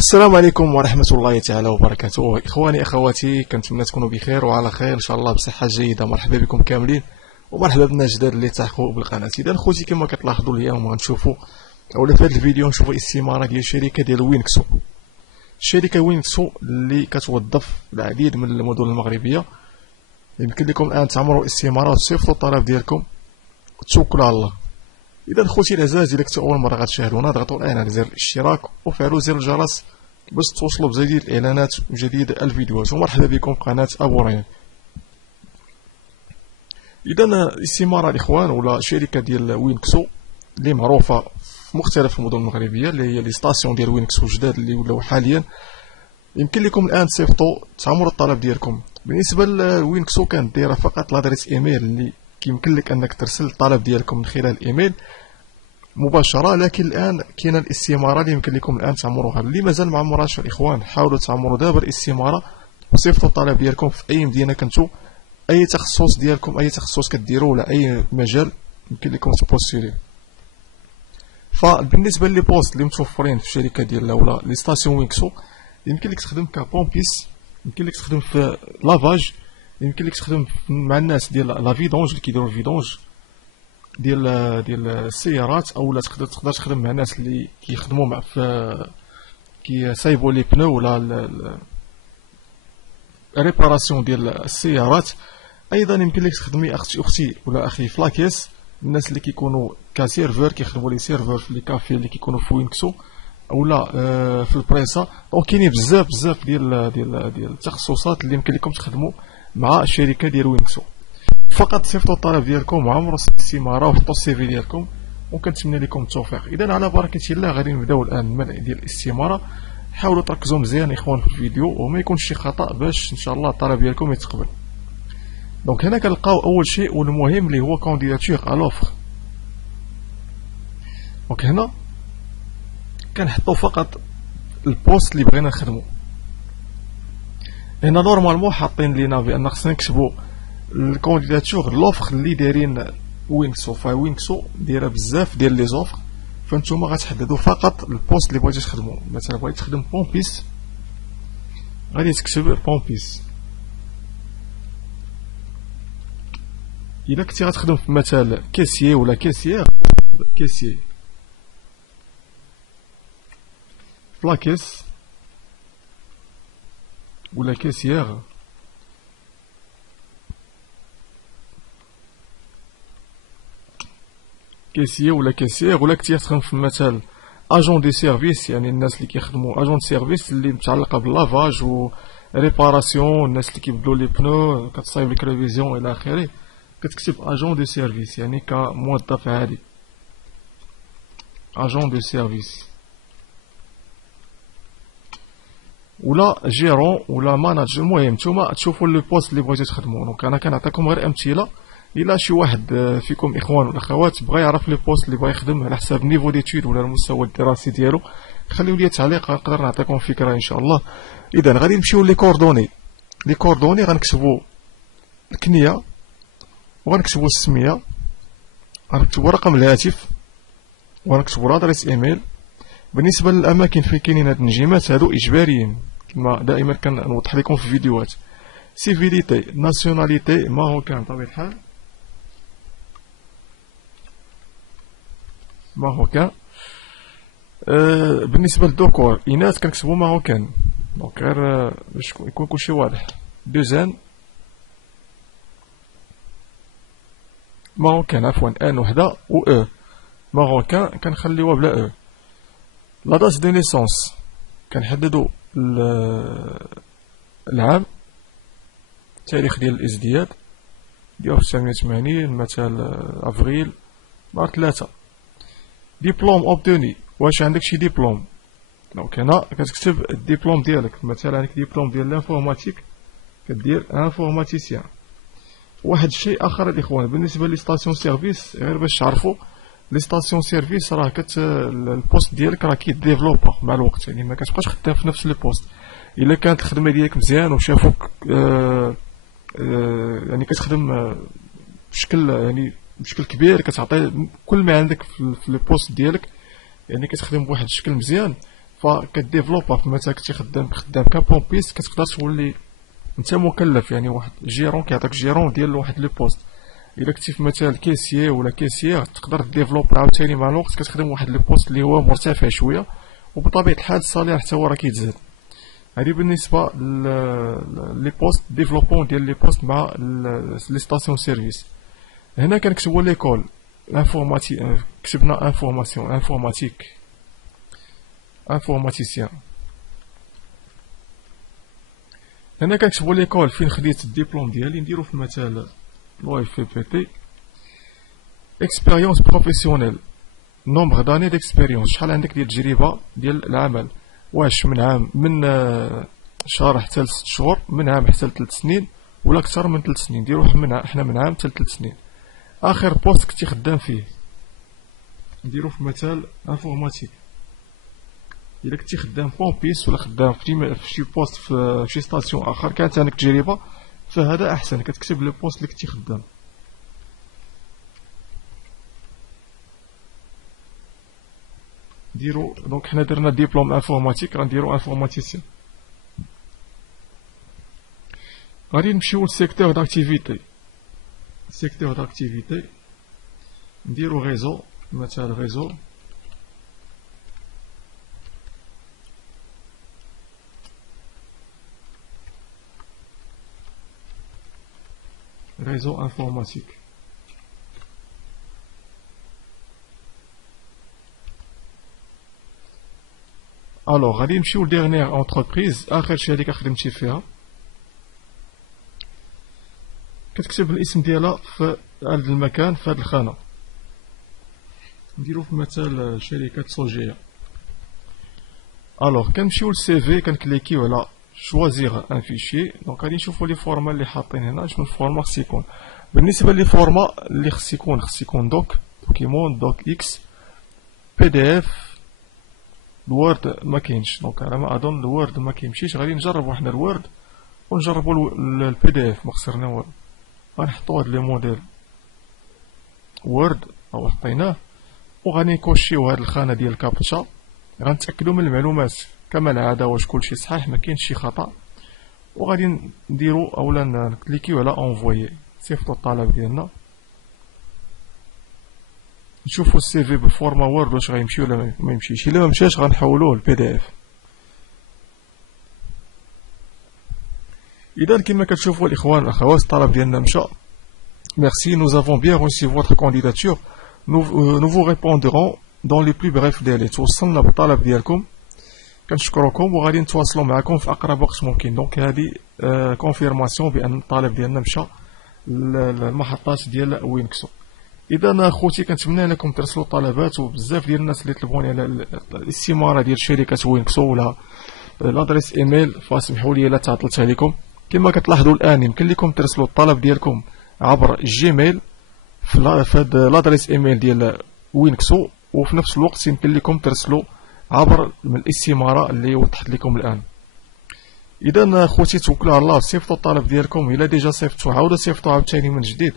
السلام عليكم ورحمة الله تعالى وبركاته. إخواني أخواتي، كنتمنى تكونوا بخير وعلى خير إن شاء الله بصحة جيدة. مرحبا بكم كاملين ومرحبا بالناس الجداد اللي تحقوا بالقناة. إذا خوتي كما كتلاحظوا اليوم غنشوفوا أولا في هذا الفيديو نشوفوا استمارة ديال شركة ديال وينكسو. الشركة وينكسو اللي كتوظف العديد من المدن المغربية. يمكن لكم الآن تعمروا استمارة وتصيفطوا الطلب ديالكم وتوكلوا على الله. إذا خوتي الأعزاء، إلا كنتو أول مرة غتشاهدونا اضغطوا الآن على زر الاشتراك وفعلوا زر الجرس باش توصلوا بجديد الإعلانات وجديد الفيديوهات. ومرحبا بكم في قناة أبو ريان. إذا الاستمارة الإخوان ولا شركة ديال وينكسو اللي معروفة في مختلف المدن المغربية، اللي هي لي ستاسيون ديال وينكسو جداد اللي ولاو حاليا، يمكن لكم الآن تصيفطوا تعمروا الطلب ديالكم. بالنسبة لوينكسو كانت دايرة فقط لادريس إيميل اللي كيمكن لك أنك ترسل الطلب ديالكم من خلال الإيميل مباشرة، لكن الآن كاينة الاستمارة اللي يمكن لكم الآن تعمروها. اللي مازال ما عمرهاش الإخوان، حاولوا تعمروا دابا الاستمارة وصيفطوا الطلب ديالكم في أي مدينة كنتو، أي تخصص ديالكم، أي تخصص كديروا ولا أي مجال يمكن لكم تبوستوليو. فبالنسبة لي بوست اللي متوفرين في الشركة ديال ولا لي ستاسيون وينكسو، يمكن لك تخدم كبومبيس، يمكن لك تخدم في لافاج، يمكن لك تخدم مع الناس ديال لا فيدونج اللي كيديروا الفيدونج ديال السيارات، اولا تقدر تخدم مع الناس اللي كيخدموا مع في كيصايبوا لي بنو ولا ريباراسيون ديال السيارات. ايضا يمكن لك تخدمي اختي ولا اخي في لاكيس، الناس اللي كيكونوا كسيرفور كيخدموا لي سيرفور في لي كافي اللي كيكونوا في وينكسو اولا في البريسا. دونك كاينين بزاف ديال التخصصات اللي يمكن لكم تخدموا مع الشركه ديال وينكسو. فقط صيفطوا الطلب ديالكم وعمروا الاستمارة وحطوا السيفي ديالكم، وكنتمنى لكم التوفيق. اذا على بركه الله غادي نبداو الان الملء ديال الاستمارة. حاولوا تركزوا مزيان اخوان في الفيديو وما يكونش شي خطا باش ان شاء الله الطلب ديالكم يتقبل. دونك هنا كنلقاو اول شيء والمهم اللي هو كونديداتور الوفر. دونك هنا كنحطوا فقط البوست اللي بغينا نخدمو. هنا نورمالمون حاطين لينا بان خصنا نكتبوا الكونديداتور لوفر اللي دايرين وينكسو. فوينكسو دايره بزاف ديال لي زوفر، فانتوما غتحددوا فقط البوست اللي بغيتو تخدمو. مثلا بغيت تخدم بومبيس، غادي تكتب بومبيس. الا كنتي غتخدم في مثال كاسيي ولا كاسيير، كاسيي فلاكيس ولا كاسيير، كاسيي ولا كاسيير. ولا كنتي تخدم في مثال اجون دي سيرفيس، يعني الناس اللي كيخدموا اجون دي سيرفيس اللي متعلقه باللافاج و ريباراسيون، الناس اللي كيبدلوا لي بنو، كتصايب لك ريفيزيون الى اخره، كتكتب اجون دي سيرفيس يعني كموظف عادي، اجون دي سيرفيس ولا جيرون ولا ماناجر. المهم نتوما تشوفوا لي بوست اللي بغيتو تخدموا. دونك انا كنعطيكم غير امثله. الا شي واحد فيكم اخوان ولا اخوات بغى يعرف لي بوست اللي بغى يخدم على حساب نيفو ديتود ولا المستوى الدراسي ديالو، خليو لي تعليق نقدر نعطيكم فكره ان شاء الله. اذا غادي نمشيو لي كوردوني. لي كوردوني غنكتبوا الكنيه وغنكتبوا السميه، غنكتبوا رقم الهاتف وغنكتبوا لادريس ايميل. بالنسبه للاماكن فين كاينين هاد النجيمات هادو اجباريين كما دائما كنوضح لكم في الفيديوهات. سيفيليتي، ناسيوناليتي ماروكان بطبيعه الحال، ماروكان. بالنسبه للذكور اناث كنكتبوا ماروكان. دونك غير باش يكون كلشي واضح. دوزان ماروكان، عفوا ان وحده و او. ماروكان كنخليوها بلا او. لا داس دو نيسونس كنحددو العام، التاريخ ديال الازدياد ديال 1980 مثلا افريل نهار 3. ديبلوم اوبتوني، واش عندك شي ديبلوم؟ دونك هنا كتكتب الديبلوم ديالك. مثلا عندك ديبلوم ديال لانفورماتيك كدير انفورماتيسيان. واحد الشيء اخر الاخوان بالنسبه لي ستاسيون سيرفيس، غير باش تعرفوا لي ستاسيون سيرفيس راه البوست ديالك راه كيديفلوبا مع الوقت، يعني ما كتبقاش خدام في نفس لي بوست. الا كانت الخدمه ديالك مزيان وشافوك يعني كتخدم بشكل كبير، كتعطي كل ما عندك في لي بوست ديالك، يعني كتخدم بواحد الشكل مزيان، فكديفلوبا مثلا كنتي خدام كبومبيست كتقدر تولي انت مكلف، يعني واحد جيرون كيعطيك جيرون ديال واحد لو بوست. الا كنتي في مثال كيسيي ولا كيسيير تقدر ديفلوب عاوتاني مع الوقت كتخدم واحد لو بوست اللي هو مرتفع شويه، وبطبيعه الحال الصالير حتى هو راه كيتزاد. هذه بالنسبه لي بوست ديفلوبون ديال لي بوست مع لي ستاسيون سيرفيس. هنا كنكتبوا ليكول انفورماتيك، كتبنا انفورماسيون انفورماتيسيان. هنا كنكتبوا ليكول فين خديت الدبلوم ديالي، نديرو في مثال لو اف بي تي اكسبيريونس بروفيسيونيل، نومبر داني ديكسبيريونس، شحال عندك ديال التجربه ديال العمل، واش من عام، من شهر حتى ل6 شهور، من عام حتى ل3 سنين، ولا اكثر من 3 سنين. نديرو حنا من عام حتى ل3 سنين. اخر بوست كنتي خدام فيه نديرو في مثال انفورماتيك. الا كنتي خدام بومبيس ولا خدام في شي بوست في شي ستاسيون اخر كانت عندك تجربه، فهذا احسن كتكتب لو بوست اللي كنتي خدام. نديرو دونك حنا درنا ديبلوم انفورماتيك، غنديرو انفورماتيسيان. غادي نمشيو للسيكتور داكتيفيتي. سيكتور داكتيفيتي نديرو ريزو، مثال ريزو. réseau informatique. Alors غادي نمشيو لديرنيير اونتربريز، اخر شركه خدمتي فيها. كتكتب الاسم ديالها في هذا المكان في هذه الخانه. نديرو في مثال شركه سوجيا. الوغ كنمشيو للسي في، كنكليكيو على شوازيغ ان فيشي. دونك غادي نشوفو لي فورما اللي حاطين هنا، شنو الفورما خص يكون. بالنسبه لي فورما اللي خص يكون دوك، دوكيمون، دوك اكس، بي دي اف. الوورد ما كاينش، دونك على ما اظن الوورد ما كيمشيش. غادي نجربو حنا الوورد ونجربو البي دي اف، ما خسرنا والو. غنحطو هاد لي موديل وورد او حطيناه، وغادي نكوشيو هاد الخانه ديال الكابتشا. غنتاكدو من المعلومات كما العاده واش كلشي صحيح، ما كاينش شي خطا، وغادي نديرو اولا نكليكيو على انفويي، صيفطو الطلب ديالنا. نشوفو السي في بالفورما وورد واش غيمشي ولا ما يمشيش. الا ما مشاش غنحولوه للبي دي اف. اذا كما كتشوفوا الاخوان والاخوات الطلب ديالنا مشى. Merci, nous avons bien reçu votre candidature. Nous vous répondrons dans les plus brefs délais. توصلنا بالطلب ديالكم، كنشكركم وغادي نتواصلوا معكم في اقرب وقت ممكن. دونك هذه كونفيرماسيون بان الطلب ديالنا مشى للمحطات ديال وينكسو. اذا خوتي كنتمنى انكم ترسلوا طلبات، وبزاف ديال الناس اللي طلبوني على الاستماره ديال شركه وينكسو ولا الادريس ايميل، فاسمحوا لي الا تعطلت عليكم. كما كتلاحظوا الان يمكن لكم ترسلوا الطلب ديالكم عبر جيميل في هذا الادريس ايميل ديال وينكسو، وفي نفس الوقت يمكن لكم ترسلوا عبر من الاستماره اللي وضحت لكم الان. اذا خوتي توكلوا على الله، صيفطوا الطلب ديالكم. الا ديجا صيفطوا عاودوا صيفطوا عاوتاني من جديد،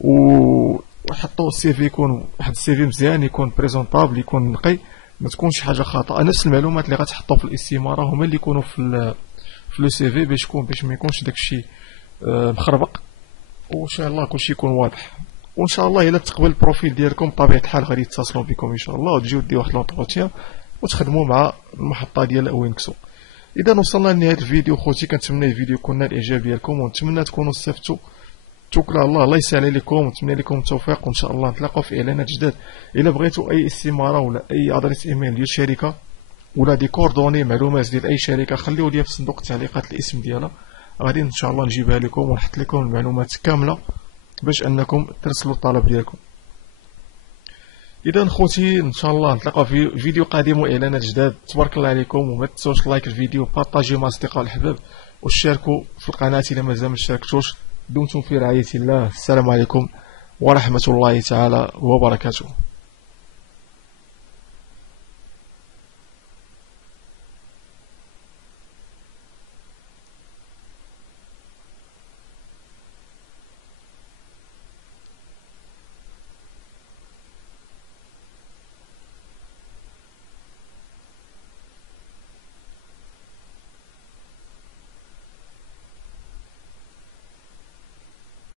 وحطوا السي في يكون واحد السي في مزيان، يكون بريزونطابل، يكون نقي، ما تكونش حاجه خاطئه. نفس المعلومات اللي غتحطوا في الاستماره هما اللي يكونوا في لو سي في، باش ما يكونش داكشي مخربق، وان شاء الله كلشي يكون واضح. وان شاء الله الا تقبل البروفيل ديالكم بطبيعه الحال غادي يتصلوا بكم ان شاء الله، وتجيو ديروا واحد لونطروتيان وتخدموا مع المحطه ديال وينكسو. اذا وصلنا لنهايه الفيديو خوتي، كنتمنى الفيديو يكون نال الاعجاب ديالكم، ونتمنى تكونوا استفدتوا. توكلوا على الله، الله يسهل عليكم، ونتمنى لكم التوفيق، وان شاء الله نتلاقاو في اعلانات جداد. الا بغيتوا اي استماره ولا اي ادريس ايميل ديال شركه ولا دي كوردوني معلومات ديال اي شركه، خليو لي في صندوق التعليقات الاسم ديالها، غادي ان شاء الله نجيبها لكم ونحط لكم المعلومات كامله باش انكم ترسلوا الطلب ديالكم. اذا خوتي ان شاء الله نتلاقاو في فيديو قادم واعلانات جداد. تبارك الله عليكم، وما تنسوش لايك الفيديو، بارطاجيو مع الاصدقاء الحباب، واشتركوا في القناه الا مازال ما اشتركتوش. دمتم في رعايه الله. السلام عليكم ورحمه الله تعالى وبركاته.